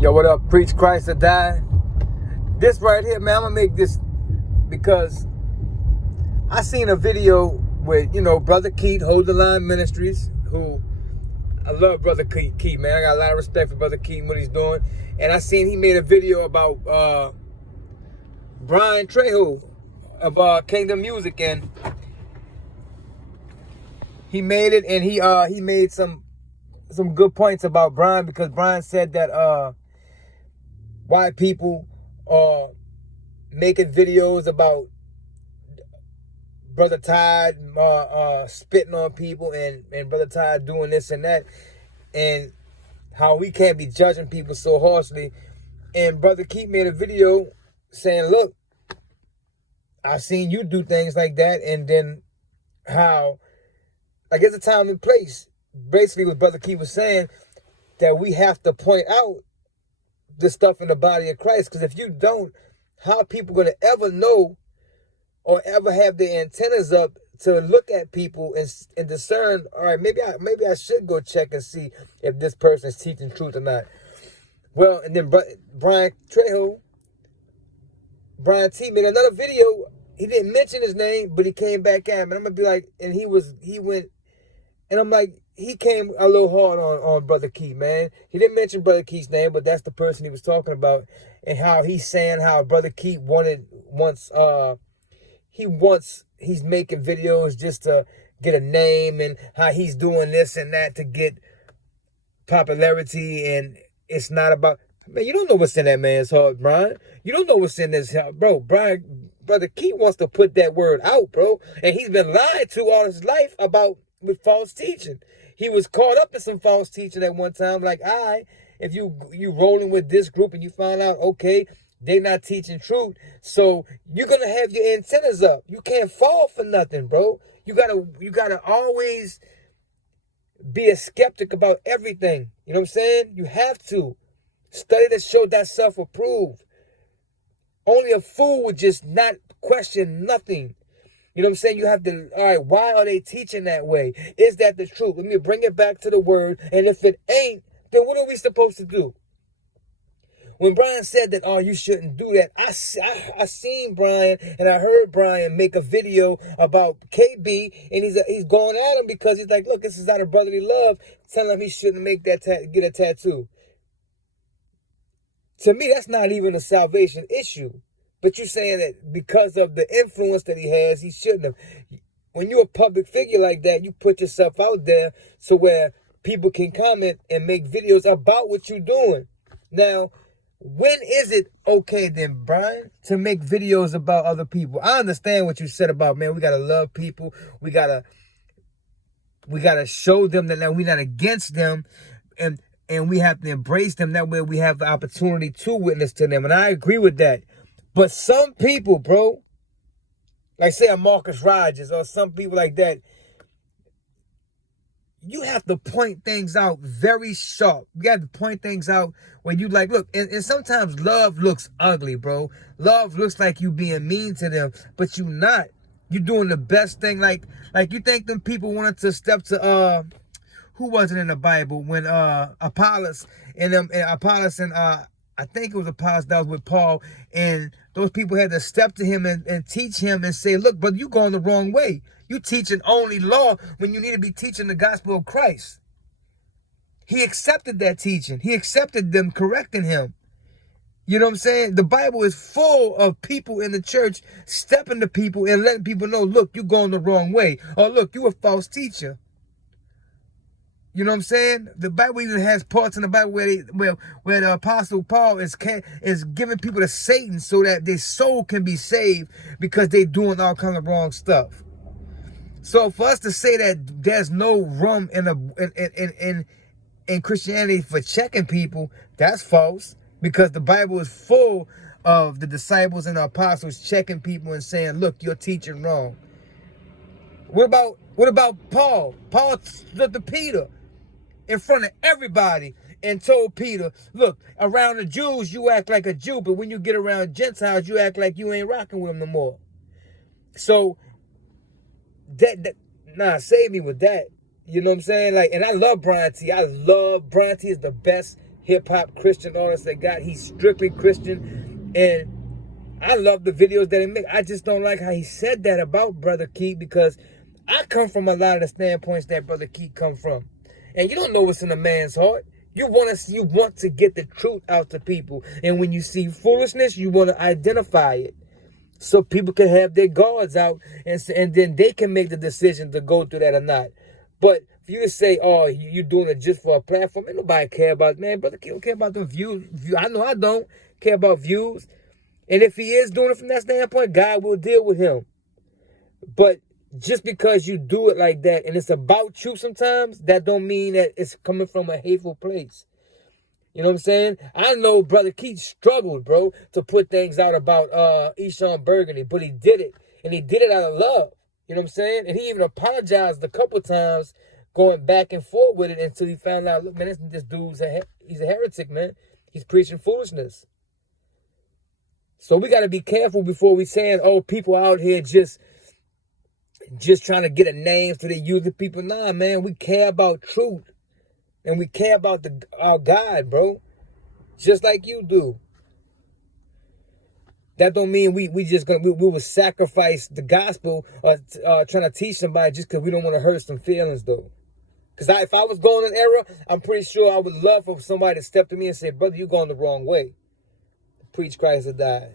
Yo, what up? Preach Christ or die. This right here, man, I'm gonna make this because I seen a video with, Brother Keith, Hold the Line Ministries, who I love Brother Keith, man. I got a lot of respect for Brother Keith and what he's doing. And I seen he made a video about Brian Trejo of Kingdom Music, and he made it, and he made some good points about Brian, because Brian said that white people are making videos about Brother Todd spitting on people, and Brother Todd doing this and that, and how we can't be judging people so harshly. And Brother Keith made a video saying, look, I've seen you do things like that, and then how, like, it's a time and place. Basically what Brother Keith was saying, that we have to point out this stuff in the body of Christ, because if you don't, how are people going to ever know or ever have their antennas up to look at people and discern, all right, maybe I should go check and see if this person is teaching truth or not. Well, and then Brian Trejo, Brian T, made another video. He didn't mention his name, but he came back at him, and I'm gonna be like, and he went, and I'm like, he came a little hard on Brother Keith, man. He didn't mention Brother Keith's name, but that's the person he was talking about, and how he's saying how Brother Keith he's making videos just to get a name, and how he's doing this and that to get popularity, and it's not about, man, you don't know what's in that man's heart, Brian. You don't know what's in this heart, bro. Brother Keith wants to put that word out, bro, and he's been lied to all his life about with false teaching. He was caught up in some false teaching at one time, like, if you rolling with this group and you find out, okay, they're not teaching truth, so you're gonna have your antennas up. You can't fall for nothing, bro. You gotta always be a skeptic about everything. You know what I'm saying? You have to study to show thyself approved. Only a fool would just not question nothing. You know what I'm saying? You have to, all right, why are they teaching that way? Is that the truth? Let me bring it back to the word. And if it ain't, then what are we supposed to do? When Brian said that, you shouldn't do that, I seen Brian, and I heard Brian make a video about KB, and he's going at him because he's like, look, this is out of brotherly love, telling him he shouldn't make that get a tattoo. To me, that's not even a salvation issue. But you're saying that because of the influence that he has, he shouldn't have. When you're a public figure like that, you put yourself out there so where people can comment and make videos about what you're doing. Now, when is it okay then, Brian, to make videos about other people? I understand what you said about, man, we got to love people. We got to show them that now we're not against them, and we have to embrace them. That way we have the opportunity to witness to them. And I agree with that. But some people, bro, like say a Marcus Rogers or some people like that, you have to point things out very sharp. You got to point things out when you like, look, and sometimes love looks ugly, bro. Love looks like you being mean to them, but you not. You doing the best thing. Like you think them people wanted to step to, who was it in the Bible when Apollos and I think it was Apollos that was with Paul, and those people had to step to him and teach him and say, look, brother, you going the wrong way. You teaching only law when you need to be teaching the gospel of Christ. He accepted that teaching. He accepted them correcting him. You know what I'm saying? The Bible is full of people in the church stepping to people and letting people know, look, you going the wrong way. Or look, you a false teacher. You know what I'm saying? The Bible even has parts in the Bible where the Apostle Paul is giving people to Satan so that their soul can be saved because they're doing all kind of wrong stuff. So for us to say that there's no room in Christianity for checking people, that's false, because the Bible is full of the disciples and the apostles checking people and saying, look, you're teaching wrong. What about Paul? Paul stood to Peter in front of everybody and told Peter, look, around the Jews, you act like a Jew, but when you get around Gentiles, you act like you ain't rocking with them no more. So, save me with that. You know what I'm saying? Like, and I love Brian T. Brian T is the best hip-hop Christian artist they got. He's strictly Christian. And I love the videos that he make. I just don't like how he said that about Brother Keith, because I come from a lot of the standpoints that Brother Keith come from. And you don't know what's in a man's heart. You want to get the truth out to people. And when you see foolishness, you want to identify it, so people can have their guards out, and then they can make the decision to go through that or not. But if you just say, oh, you're doing it just for a platform, ain't nobody care about, man, Brother Keith don't care about the views. I know I don't care about views. And if he is doing it from that standpoint, God will deal with him. But just because you do it like that and it's about you sometimes, that don't mean that it's coming from a hateful place. You know what I'm saying? I know Brother Keith struggled, bro, to put things out about Eshon Burgundy, but he did it. And he did it out of love. You know what I'm saying? And he even apologized a couple times going back and forth with it until he found out, look, man, this dude's he's a heretic, man. He's preaching foolishness. So we got to be careful before we saying, oh, people out here just trying to get a name so they use the people. Nah, man, we care about truth. And we care about our God, bro. Just like you do. That don't mean we will sacrifice the gospel or trying to teach somebody just because we don't want to hurt some feelings, though. Because if I was going in error, I'm pretty sure I would love for somebody to step to me and say, brother, you're going the wrong way. Preach Christ or die.